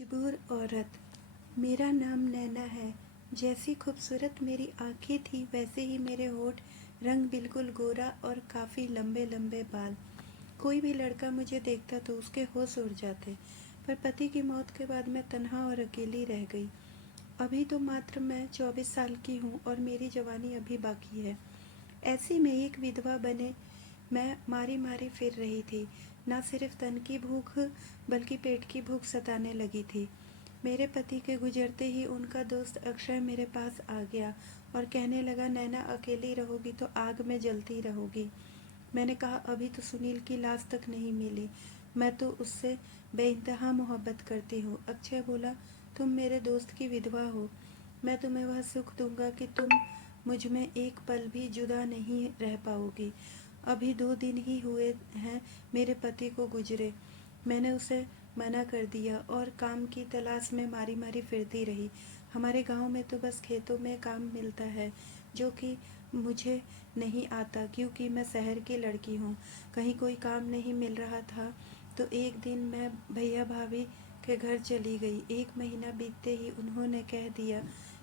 मजबूर औरत। मेरा नाम नैना है। जैसी खूबसूरत मेरी आंखें थी वैसे ही मेरे होठ, रंग बिल्कुल गोरा और काफ़ी लंबे लंबे बाल। कोई भी लड़का मुझे देखता तो उसके होश उड़ जाते। पर पति की मौत के बाद मैं तन्हा और अकेली रह गई। अभी तो मात्र मैं 24 साल की हूँ और मेरी जवानी अभी बाकी है। ऐसी में एक विधवा बने मैं मारी मारी फिर रही थी। न सिर्फ तन की भूख बल्कि पेट की भूख सताने लगी थी। मेरे पति के गुजरते ही उनका दोस्त अक्षय मेरे पास आ गया और कहने लगा, नैना अकेली रहोगी तो आग में जलती रहोगी। मैंने कहा, अभी तो सुनील की लाश तक नहीं मिली। मैं तो उससे बेइंतहा मोहब्बत करती हूँ। अक्षय बोला, तुम मेरे दोस्त की विधवा हो। मैं तुम्हें वह सुख दूंगा कि तुम मुझ में एक पल भी जुदा नहीं रह पाओगी। अभी 2 दिन ही हुए हैं मेरे पति को गुजरे। मैंने उसे मना कर दिया और काम की तलाश में मारी मारी फिरती रही। हमारे गांव में तो बस खेतों में काम मिलता है, जो कि मुझे नहीं आता क्योंकि मैं शहर की लड़की हूँ। कहीं कोई काम नहीं मिल रहा था तो एक दिन मैं भैया भाभी के घर चली गई। 1 महीना बीतते ही उन्होंने कह दिया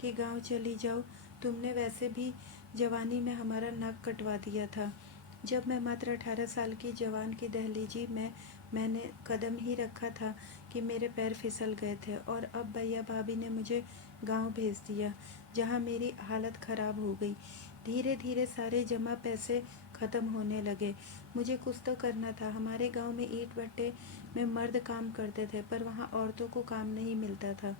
कि गांव चली जाओ, तुमने वैसे भी जवानी में हमारा नाक कटवा दिया था। जब मैं मात्र 18 साल की जवान की दहलीजी में मैंने कदम ही रखा था कि मेरे पैर फिसल गए थे और अब भैया भाभी ने मुझे गांव भेज दिया, जहां मेरी हालत ख़राब हो गई। धीरे धीरे सारे जमा पैसे ख़त्म होने लगे। मुझे कुछ तो करना था। हमारे गांव में ईंट भट्टे में मर्द काम करते थे पर वहां औरतों को काम नहीं मिलता था।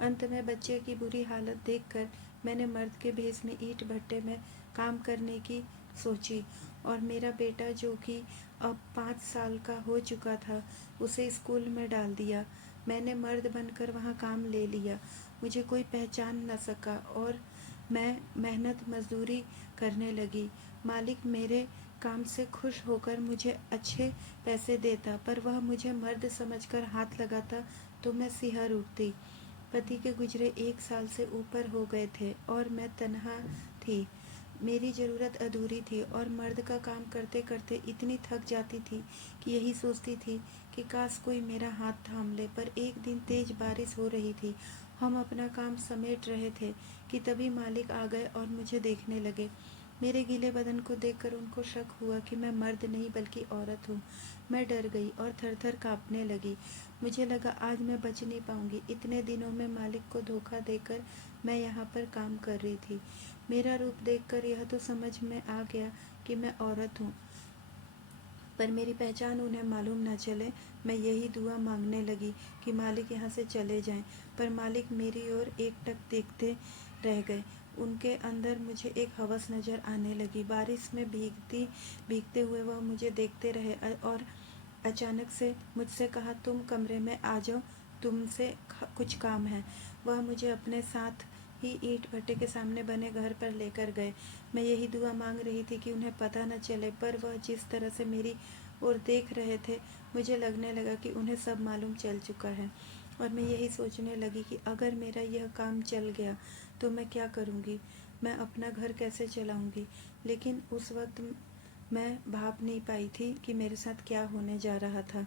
अंत में बच्चे की बुरी हालत देखकर मैंने मर्द के भेष में ईंट भट्टे में काम करने की सोची और मेरा बेटा, जो कि अब 5 साल का हो चुका था, उसे स्कूल में डाल दिया। मैंने मर्द बनकर वहाँ काम ले लिया। मुझे कोई पहचान न सका और मैं मेहनत मजदूरी करने लगी। मालिक मेरे काम से खुश होकर मुझे अच्छे पैसे देता, पर वह मुझे मर्द समझकर हाथ लगाता तो मैं सिहर उठती। पति के गुजरे 1 साल से ऊपर हो गए थे और मैं तन्हा थी। मेरी ज़रूरत अधूरी थी और मर्द का काम करते करते इतनी थक जाती थी कि यही सोचती थी कि काश कोई मेरा हाथ थाम ले। पर एक दिन तेज बारिश हो रही थी। हम अपना काम समेट रहे थे कि तभी मालिक आ गए और मुझे देखने लगे। मेरे गीले बदन को देखकर उनको शक हुआ कि मैं मर्द नहीं बल्कि औरत हूँ। मैं डर गई और थर थर काँपने लगी। मुझे लगा आज मैं बच नहीं पाऊंगी। इतने दिनों में मालिक को धोखा देकर मैं यहाँ पर काम कर रही थी। मेरा रूप देखकर यह तो समझ में आ गया कि मैं औरत हूँ, पर मेरी पहचान उन्हें मालूम न चले। मैं यही दुआ मांगने लगी कि मालिक यहाँ से चले जाएं, पर मालिक मेरी ओर एकटक देखते रह गए। उनके अंदर मुझे एक हवस नज़र आने लगी। बारिश में भीगती भीगते हुए वह मुझे देखते रहे और अचानक से मुझसे कहा, तुम कमरे में आ जाओ, तुमसे कुछ काम है। वह मुझे अपने साथ ही ईंट भट्टे के सामने बने घर पर लेकर गए। मैं यही दुआ मांग रही थी कि उन्हें पता न चले, पर वह जिस तरह से मेरी ओर देख रहे थे, मुझे लगने लगा कि उन्हें सब मालूम चल चुका है। और मैं यही सोचने लगी कि अगर मेरा यह काम चल गया तो मैं क्या करूँगी, मैं अपना घर कैसे चलाऊँगी। लेकिन उस वक्त मैं भाप नहीं पाई थी कि मेरे साथ क्या होने जा रहा था।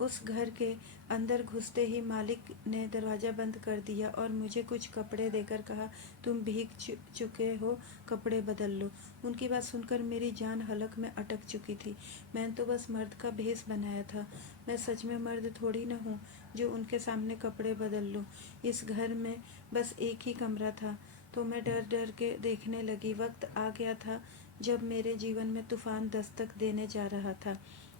उस घर के अंदर घुसते ही मालिक ने दरवाज़ा बंद कर दिया और मुझे कुछ कपड़े देकर कहा, तुम भीग चुके हो, कपड़े बदल लो। उनकी बात सुनकर मेरी जान हलक में अटक चुकी थी। मैंने तो बस मर्द का भेष बनाया था। मैं सच में मर्द थोड़ी न हूँ जो उनके सामने कपड़े बदल लूँ। इस घर में बस एक ही कमरा था तो मैं डर डर के देखने लगी। वक्त आ गया था जब मेरे जीवन में तूफान दस्तक देने जा रहा था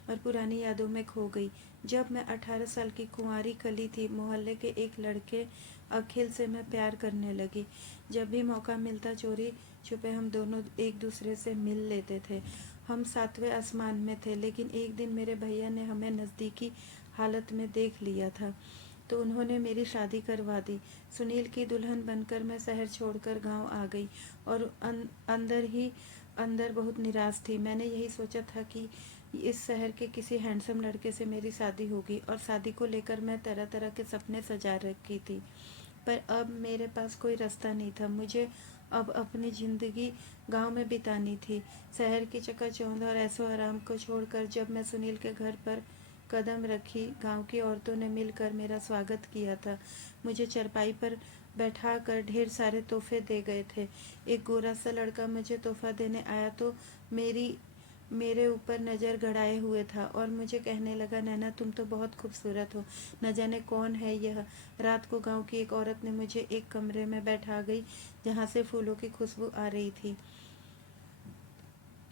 और पुरानी यादों में खो गई। जब मैं 18 साल की कुंवारी कली थी, मोहल्ले के एक लड़के अखिल से मैं प्यार करने लगी। जब भी मौका मिलता चोरी छुपे हम दोनों एक दूसरे से मिल लेते थे। हम 7वें आसमान में थे, लेकिन एक दिन मेरे भैया ने हमें नज़दीकी हालत में देख लिया था तो उन्होंने मेरी शादी करवा दी। सुनील की दुल्हन बनकर मैं शहर छोड़कर गांव आ गई और अंदर ही अंदर बहुत निराश थी। मैंने यही सोचा था कि इस शहर के किसी हैंडसम लड़के से मेरी शादी होगी और शादी को लेकर मैं तरह तरह के सपने सजा रखी थी। पर अब मेरे पास कोई रास्ता नहीं था। मुझे अब अपनी ज़िंदगी गांव में बितानी थी, शहर की चकाचौंध और ऐशो आराम को छोड़कर। जब मैं सुनील के घर पर कदम रखी, गांव की औरतों ने मिलकर मेरा स्वागत किया था। मुझे चरपाई पर बैठाकर ढेर सारे तोहफे दे गए थे। एक गोरा सा लड़का मुझे तोहफा देने आया तो मेरे ऊपर नज़र गड़ाए हुए था और मुझे कहने लगा, नैना तुम तो बहुत खूबसूरत हो। न जाने कौन है यह। रात को गांव की एक औरत ने मुझे एक कमरे में बैठा गई जहां से फूलों की खुशबू आ रही थी।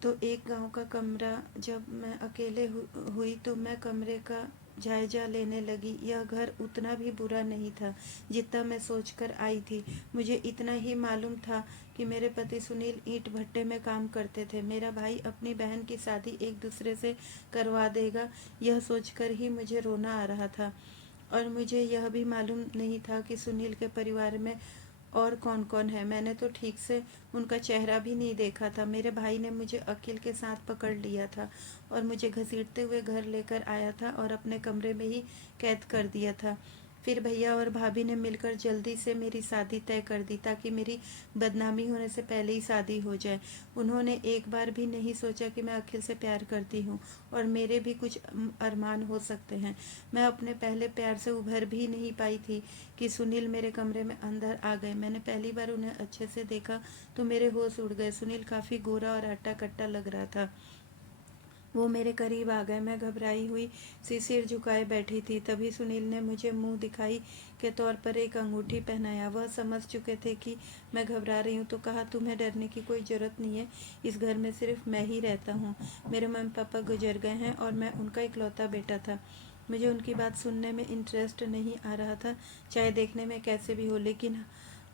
तो एक गांव का कमरा जब मैं अकेले हुई तो मैं कमरे का जायजा लेने लगी। यह घर उतना भी बुरा नहीं था जितना मैं सोचकर आई थी। मुझे इतना ही मालूम था कि मेरे पति सुनील ईंट भट्टे में काम करते थे। मेरा भाई अपनी बहन की शादी एक दूसरे से करवा देगा, यह सोचकर ही मुझे रोना आ रहा था। और मुझे यह भी मालूम नहीं था कि सुनील के परिवार में और कौन कौन है। मैंने तो ठीक से उनका चेहरा भी नहीं देखा था। मेरे भाई ने मुझे अखिल के साथ पकड़ लिया था और मुझे घसीटते हुए घर लेकर आया था और अपने कमरे में ही कैद कर दिया था। फिर भैया और भाभी ने मिलकर जल्दी से मेरी शादी तय कर दी ताकि मेरी बदनामी होने से पहले ही शादी हो जाए। उन्होंने एक बार भी नहीं सोचा कि मैं अखिल से प्यार करती हूँ और मेरे भी कुछ अरमान हो सकते हैं। मैं अपने पहले प्यार से उभर भी नहीं पाई थी कि सुनील मेरे कमरे में अंदर आ गए। मैंने पहली बार उन्हें अच्छे से देखा तो मेरे होश उड़ गए। सुनील काफ़ी गोरा और हट्टा कट्टा लग रहा था। वो मेरे करीब आ गए। मैं घबराई हुई सी सिर झुकाए बैठी थी। तभी सुनील ने मुझे मुंह दिखाई के तौर पर एक अंगूठी पहनाया। वह समझ चुके थे कि मैं घबरा रही हूँ तो कहा, तुम्हें डरने की कोई ज़रूरत नहीं है, इस घर में सिर्फ मैं ही रहता हूँ। मेरे मम्मी पापा गुजर गए हैं और मैं उनका इकलौता बेटा था। मुझे उनकी बात सुनने में इंटरेस्ट नहीं आ रहा था, चाहे देखने में कैसे भी हो।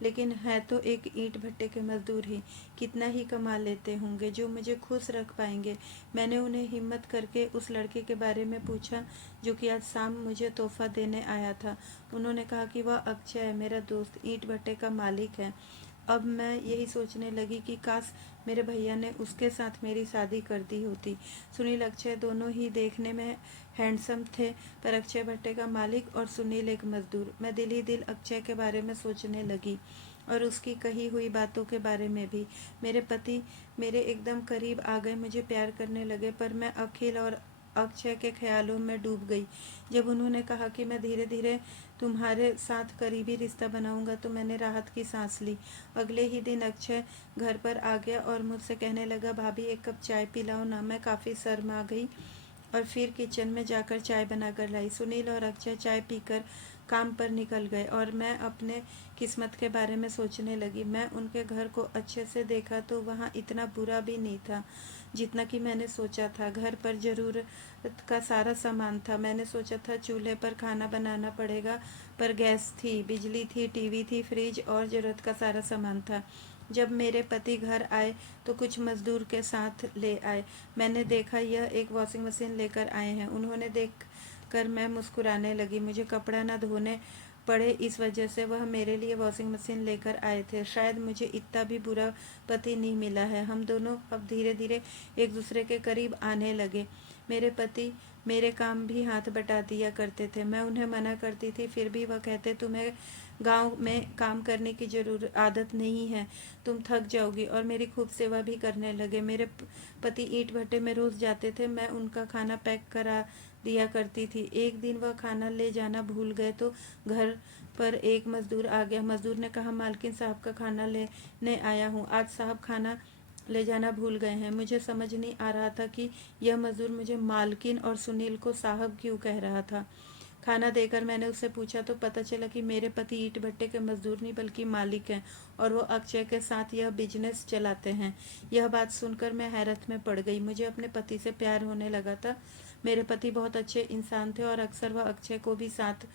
लेकिन है तो एक ईंट भट्टे के मजदूर ही, कितना ही कमा लेते होंगे जो मुझे खुश रख पाएंगे। मैंने उन्हें हिम्मत करके उस लड़के के बारे में पूछा जो कि आज शाम मुझे तोहफा देने आया था। उन्होंने कहा कि वह अक्षय है, मेरा दोस्त, ईंट भट्टे का मालिक है। अब मैं यही सोचने लगी कि काश मेरे भैया ने उसके साथ मेरी शादी कर दी होती। सुनील अक्षय दोनों ही देखने में हैंडसम थे, पर अक्षय भट्टे का मालिक और सुनील एक मजदूर। मैं दिल ही दिल अक्षय के बारे में सोचने लगी और उसकी कही हुई बातों के बारे में भी। मेरे पति मेरे एकदम करीब आ गए, मुझे प्यार करने लगे, पर मैं अखिल और अक्षय के ख्यालों में डूब गई। जब उन्होंने कहा कि मैं धीरे धीरे तुम्हारे साथ करीबी रिश्ता बनाऊंगा तो मैंने राहत की सांस ली। अगले ही दिन अक्षय घर पर आ गया और मुझसे कहने लगा, भाभी एक कप चाय पिलाओ ना। मैं काफ़ी शर्मा गई और फिर किचन में जाकर चाय बनाकर लाई। सुनील और अक्षय चाय पीकर काम पर निकल गए और मैं अपने किस्मत के बारे में सोचने लगी। मैं उनके घर को अच्छे से देखा तो वहाँ इतना बुरा भी नहीं था जितना कि मैंने सोचा था। घर पर ज़रूरत का सारा सामान था। मैंने सोचा था चूल्हे पर खाना बनाना पड़ेगा, पर गैस थी, बिजली थी, टीवी थी, फ्रिज और ज़रूरत का सारा सामान था। जब मेरे पति घर आए तो कुछ मजदूर के साथ ले आए। मैंने देखा यह एक वॉशिंग मशीन लेकर आए हैं। उन्होंने देख कर मैं मुस्कुराने लगी। मुझे कपड़ा न धोने पड़े, इस वजह से वह मेरे लिए वॉशिंग मशीन लेकर आए थे। शायद मुझे इतना भी बुरा पति नहीं मिला है। हम दोनों अब धीरे धीरे एक दूसरे के करीब आने लगे। मेरे पति मेरे काम भी हाथ बटा दिया करते थे। मैं उन्हें मना करती थी, फिर भी वह कहते, तुम्हें गांव में काम करने की जरूरत आदत नहीं है, तुम थक जाओगी, और मेरी खूब सेवा भी करने लगे। मेरे पति ईंट भट्टे में रोज जाते थे। मैं उनका खाना पैक करा दिया करती थी। एक दिन वह खाना ले जाना भूल गए तो घर पर एक मजदूर आ गया। मजदूर ने कहा, मालकिन साहब का खाना लेने आया हूँ। आज साहब खाना ले जाना भूल गए हैं। मुझे समझ नहीं आ रहा था कि यह मजदूर मुझे मालकिन और सुनील को साहब क्यों कह रहा था। खाना देकर मैंने उससे पूछा तो पता चला कि मेरे पति ईंट भट्टे के मजदूर नहीं बल्कि मालिक हैं और वो अक्षय के साथ यह बिजनेस चलाते हैं। यह बात सुनकर मैं हैरत में पड़ गई। मुझे अपने पति से प्यार होने लगा था। मेरे पति बहुत अच्छे इंसान थे और अक्सर वह अक्षय को भी साथ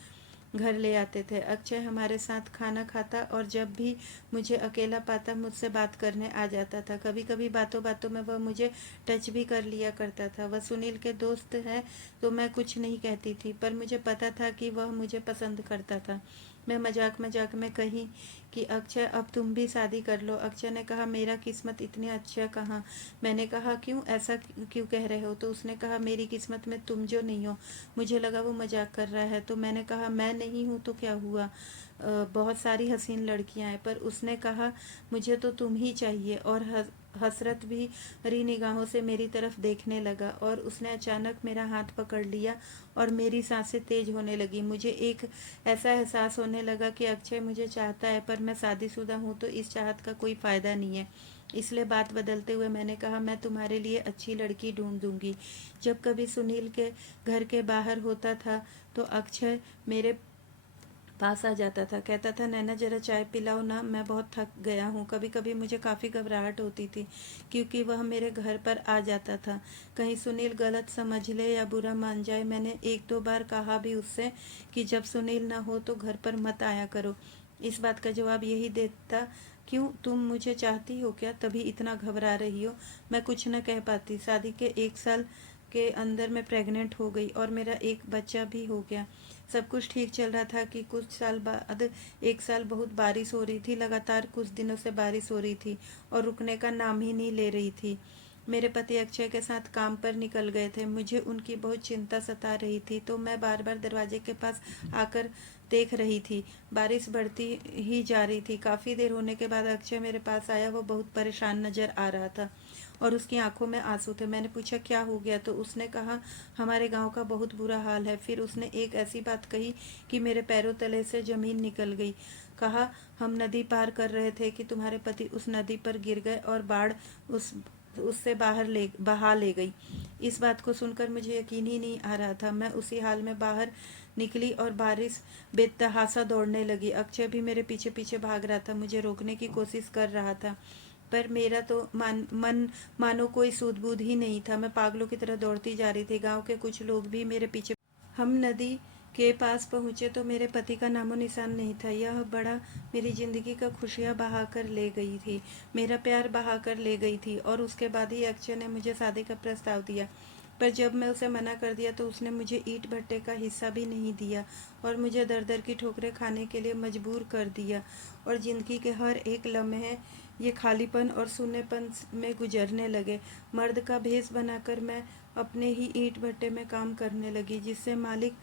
घर ले आते थे। अक्षय हमारे साथ खाना खाता और जब भी मुझे अकेला पाता मुझसे बात करने आ जाता था। कभी कभी बातों बातों में वह मुझे टच भी कर लिया करता था। वह सुनील के दोस्त है तो मैं कुछ नहीं कहती थी, पर मुझे पता था कि वह मुझे पसंद करता था। मैं मजाक मजाक में कही कि अक्षय अब तुम भी शादी कर लो। अक्षय ने कहा, मेरा किस्मत इतनी अच्छा कहाँ। मैंने कहा, क्यों, ऐसा क्यों कह रहे हो। तो उसने कहा, मेरी किस्मत में तुम जो नहीं हो। मुझे लगा वो मजाक कर रहा है तो मैंने कहा, मैं नहीं हूँ तो क्या हुआ, बहुत सारी हसीन लड़कियां हैं। पर उसने कहा मुझे तो तुम ही चाहिए, और हसरत भी हरी निगाहों से मेरी तरफ देखने लगा। और उसने अचानक मेरा हाथ पकड़ लिया और मेरी सांसें तेज होने लगी। मुझे एक ऐसा एहसास होने लगा कि अक्षय मुझे चाहता है, पर मैं शादीशुदा हूँ तो इस चाहत का कोई फ़ायदा नहीं है। इसलिए बात बदलते हुए मैंने कहा, मैं तुम्हारे लिए अच्छी लड़की ढूंढ दूंगी। जब कभी सुनील के घर के बाहर होता था तो अक्षय मेरे पास आ जाता था, कहता था नैना जरा चाय पिलाओ ना, मैं बहुत थक गया हूँ। कभी कभी मुझे काफ़ी घबराहट होती थी क्योंकि वह मेरे घर पर आ जाता था, कहीं सुनील गलत समझ ले या बुरा मान जाए। मैंने एक दो बार कहा भी उससे कि जब सुनील ना हो तो घर पर मत आया करो। इस बात का जवाब यही देता, क्यों, तुम मुझे चाहती हो क्या, तभी इतना घबरा रही हो। मैं कुछ न कह पाती। शादी के 1 साल के अंदर मैं प्रेग्नेंट हो गई और मेरा एक बच्चा भी हो गया। सब कुछ ठीक चल रहा था कि कुछ साल बाद 1 साल बहुत बारिश हो रही थी। लगातार कुछ दिनों से बारिश हो रही थी और रुकने का नाम ही नहीं ले रही थी। मेरे पति अक्षय के साथ काम पर निकल गए थे। मुझे उनकी बहुत चिंता सता रही थी, तो मैं बार बार दरवाजे के पास आकर देख रही थी। बारिश बढ़ती ही जा रही थी। काफ़ी देर होने के बाद अक्षय मेरे पास आया। वो बहुत परेशान नजर आ रहा था और उसकी आंखों में आंसू थे। मैंने पूछा क्या हो गया, तो उसने कहा हमारे गांव का बहुत बुरा हाल है। फिर उसने एक ऐसी बात कही कि मेरे पैरों तले से जमीन निकल गई। कहा हम नदी पार कर रहे थे कि तुम्हारे पति उस नदी पर गिर गए और बाढ़ उस उससे बहा ले गई। इस बात को सुनकर मुझे यकीन ही नहीं आ रहा था। मैं उसी हाल में बाहर निकली और बारिश बेतहासा दौड़ने लगी। अक्षय भी मेरे पीछे पीछे भाग रहा था, मुझे रोकने की कोशिश कर रहा था, पर मेरा तो मन मानो कोई सूझबूझ ही नहीं था। मैं पागलों की तरह दौड़ती जा रही थी। गांव के कुछ लोग भी मेरे पीछे। हम नदी के पास पहुंचे तो मेरे पति का नामो निशान नहीं था। यह बड़ा मेरी जिंदगी का खुशियां बहा कर ले गई थी, मेरा प्यार बहा कर ले गई थी। और उसके बाद ही अक्षय ने मुझे शादी का प्रस्ताव दिया, पर जब मैं उसे मना कर दिया तो उसने मुझे ईंट भट्टे का हिस्सा भी नहीं दिया और मुझे दर दर की ठोकरें खाने के लिए मजबूर कर दिया। और जिंदगी के हर एक लम्हे ये खालीपन और शून्यपन में गुजरने लगे। मर्द का भेष बनाकर मैं अपने ही ईंट भट्टे में काम करने लगी, जिससे मालिक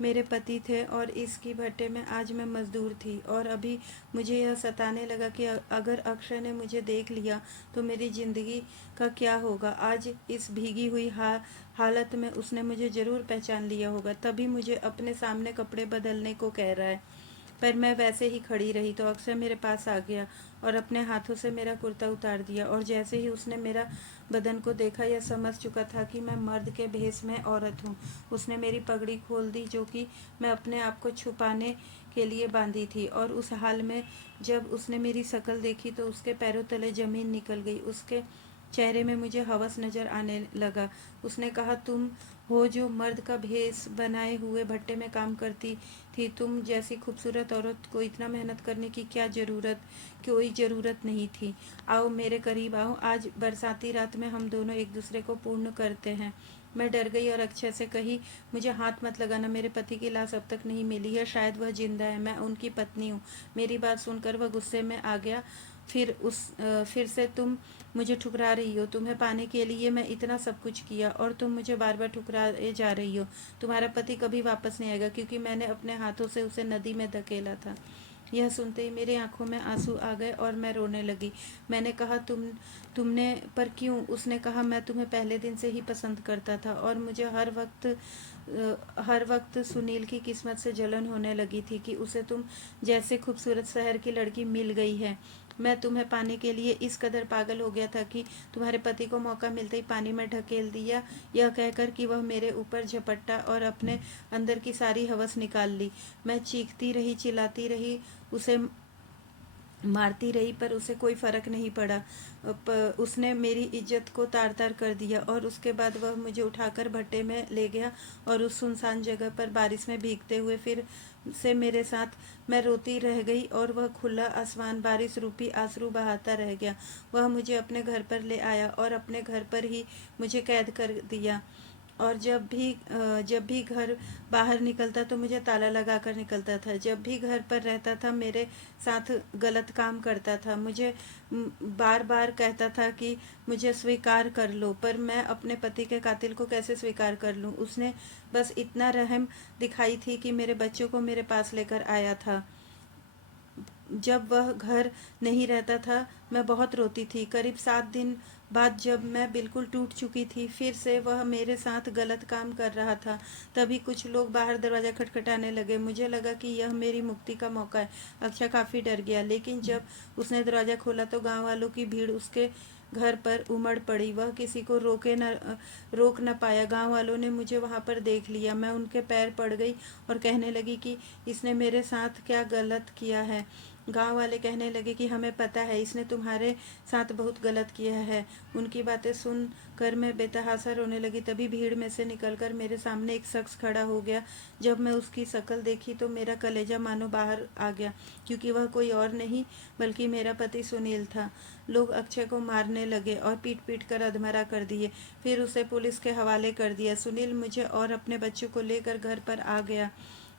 मेरे पति थे, और इसकी भट्टे में आज मैं मजदूर थी। और अभी मुझे यह सताने लगा कि अगर अक्षय ने मुझे देख लिया तो मेरी ज़िंदगी का क्या होगा। आज इस भीगी हुई हालत में उसने मुझे ज़रूर पहचान लिया होगा, तभी मुझे अपने सामने कपड़े बदलने को कह रहा है। पर मैं वैसे ही खड़ी रही तो अक्षय मेरे पास आ गया और अपने हाथों से मेरा कुर्ता उतार दिया। और जैसे ही उसने मेरा बदन को देखा, यह समझ चुका था कि मैं मर्द के भेष में औरत हूँ। उसने मेरी पगड़ी खोल दी, जो कि मैं अपने आप को छुपाने के लिए बांधी थी। और उस हाल में जब उसने मेरी शक्ल देखी तो उसके पैरों तले जमीन निकल गई। उसके चेहरे में मुझे हवस नजर आने लगा। उसने कहा, तुम हो जो मर्द का भेष बनाए हुए भट्टे में काम करती थी। तुम जैसी खूबसूरत औरत को इतना मेहनत करने की क्या ज़रूरत, कोई ज़रूरत नहीं थी। आओ मेरे करीब आओ, आज बरसाती रात में हम दोनों एक दूसरे को पूर्ण करते हैं। मैं डर गई और अक्षय से कही, मुझे हाथ मत लगाना, मेरे पति की लाश अब तक नहीं मिली है, शायद वह जिंदा है, मैं उनकी पत्नी हूँ। मेरी बात सुनकर वह गुस्से में आ गया। फिर से तुम मुझे ठुकरा रही हो। तुम्हें पाने के लिए मैं इतना सब कुछ किया और तुम मुझे बार बार ठुकराए जा रही हो। तुम्हारा पति कभी वापस नहीं आएगा, क्योंकि मैंने अपने हाथों से उसे नदी में धकेला था। यह सुनते ही मेरी आंखों में आंसू आ गए और मैं रोने लगी। मैंने कहा, तुमने पर क्यों? उसने कहा, मैं तुम्हें पहले दिन से ही पसंद करता था और मुझे हर वक्त सुनील की किस्मत से जलन होने लगी थी कि उसे तुम जैसे खूबसूरत शहर की लड़की मिल गई है। मैं तुम्हें पाने के लिए इस कदर पागल हो गया था कि तुम्हारे पति को मौका मिलते ही पानी में ढकेल दिया, यह कहकर कि वह मेरे ऊपर झपट्टा और अपने अंदर की सारी हवस निकाल ली। मैं चीखती रही, चिल्लाती रही, उसे मारती रही, पर उसे कोई फर्क नहीं पड़ा। उसने मेरी इज्जत को तार तार कर दिया। और उसके बाद वह मुझे उठाकर भट्टे में ले गया और उस सुनसान जगह पर बारिश में भीगते हुए फिर से मेरे साथ मैं रोती रह गई और वह खुला आसमान बारिश रूपी आंसू बहाता रह गया। वह मुझे अपने घर पर ले आया और अपने घर पर ही मुझे कैद कर दिया। और जब भी घर बाहर निकलता तो मुझे ताला लगा कर निकलता था। जब भी घर पर रहता था मेरे साथ गलत काम करता था। मुझे बार बार कहता था कि मुझे स्वीकार कर लो, पर मैं अपने पति के कातिल को कैसे स्वीकार कर लूं। उसने बस इतना रहम दिखाई थी कि मेरे बच्चों को मेरे पास लेकर आया था। जब वह घर नहीं रहता था मैं बहुत रोती थी। करीब 7 दिन बाद जब मैं बिल्कुल टूट चुकी थी, फिर से वह मेरे साथ गलत काम कर रहा था। तभी कुछ लोग बाहर दरवाज़ा खटखटाने लगे। मुझे लगा कि यह मेरी मुक्ति का मौका है। अक्षय काफ़ी डर गया, लेकिन जब उसने दरवाज़ा खोला तो गांव वालों की भीड़ उसके घर पर उमड़ पड़ी। वह किसी को रोक न पाया। गांव वालों ने मुझे वहां पर देख लिया। मैं उनके पैर पड़ गई और कहने लगी कि इसने मेरे साथ क्या गलत किया है। गांव वाले कहने लगे कि हमें पता है, इसने तुम्हारे साथ बहुत गलत किया है। उनकी बातें सुन कर मैं बेतहासा रोने लगी। तभी भीड़ में से निकलकर मेरे सामने एक शख्स खड़ा हो गया। जब मैं उसकी शक्ल देखी तो मेरा कलेजा मानो बाहर आ गया, क्योंकि वह कोई और नहीं बल्कि मेरा पति सुनील था। लोग अक्षय को मारने लगे और पीट पीट कर अधमरा कर दिए। फिर उसे पुलिस के हवाले कर दिया। सुनील मुझे और अपने बच्चों को लेकर घर पर आ गया।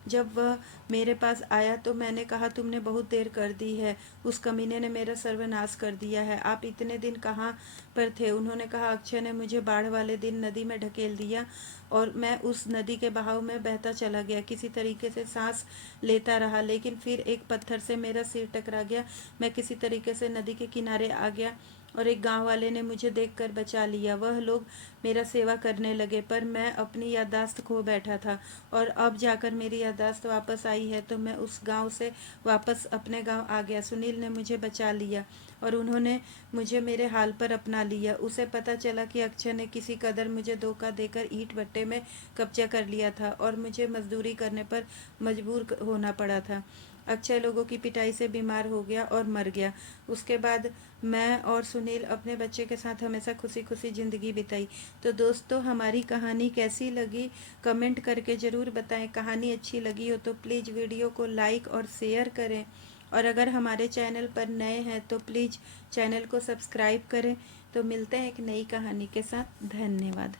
जब वह मेरे पास आया तो मैंने कहा, तुमने बहुत देर कर दी है। उस कमीने ने मेरा सर्वनाश कर दिया है। आप इतने दिन कहाँ पर थे? उन्होंने कहा, अक्षय ने मुझे बाढ़ वाले दिन नदी में ढकेल दिया और मैं उस नदी के बहाव में बहता चला गया। किसी तरीके से सांस लेता रहा, लेकिन फिर एक पत्थर से मेरा सिर टकरा गया। मैं किसी तरीके से नदी के किनारे आ गया और एक गांव वाले ने मुझे देखकर बचा लिया। वह लोग मेरा सेवा करने लगे, पर मैं अपनी याददाश्त खो बैठा था। और अब जाकर मेरी याददाश्त वापस आई है, तो मैं उस गांव से वापस अपने गांव आ गया। सुनील ने मुझे बचा लिया और उन्होंने मुझे मेरे हाल पर अपना लिया। उसे पता चला कि अक्षय ने किसी कदर मुझे धोखा देकर ईंट भट्टे में कब्जा कर लिया था और मुझे मजदूरी करने पर मजबूर होना पड़ा था। अक्षय लोगों की पिटाई से बीमार हो गया और मर गया। उसके बाद मैं और सुनील अपने बच्चे के साथ हमेशा खुशी खुशी ज़िंदगी बिताई। तो दोस्तों, हमारी कहानी कैसी लगी कमेंट करके ज़रूर बताएं। कहानी अच्छी लगी हो तो प्लीज़ वीडियो को लाइक और शेयर करें, और अगर हमारे चैनल पर नए हैं तो प्लीज़ चैनल को सब्सक्राइब करें। तो मिलते हैं एक नई कहानी के साथ। धन्यवाद।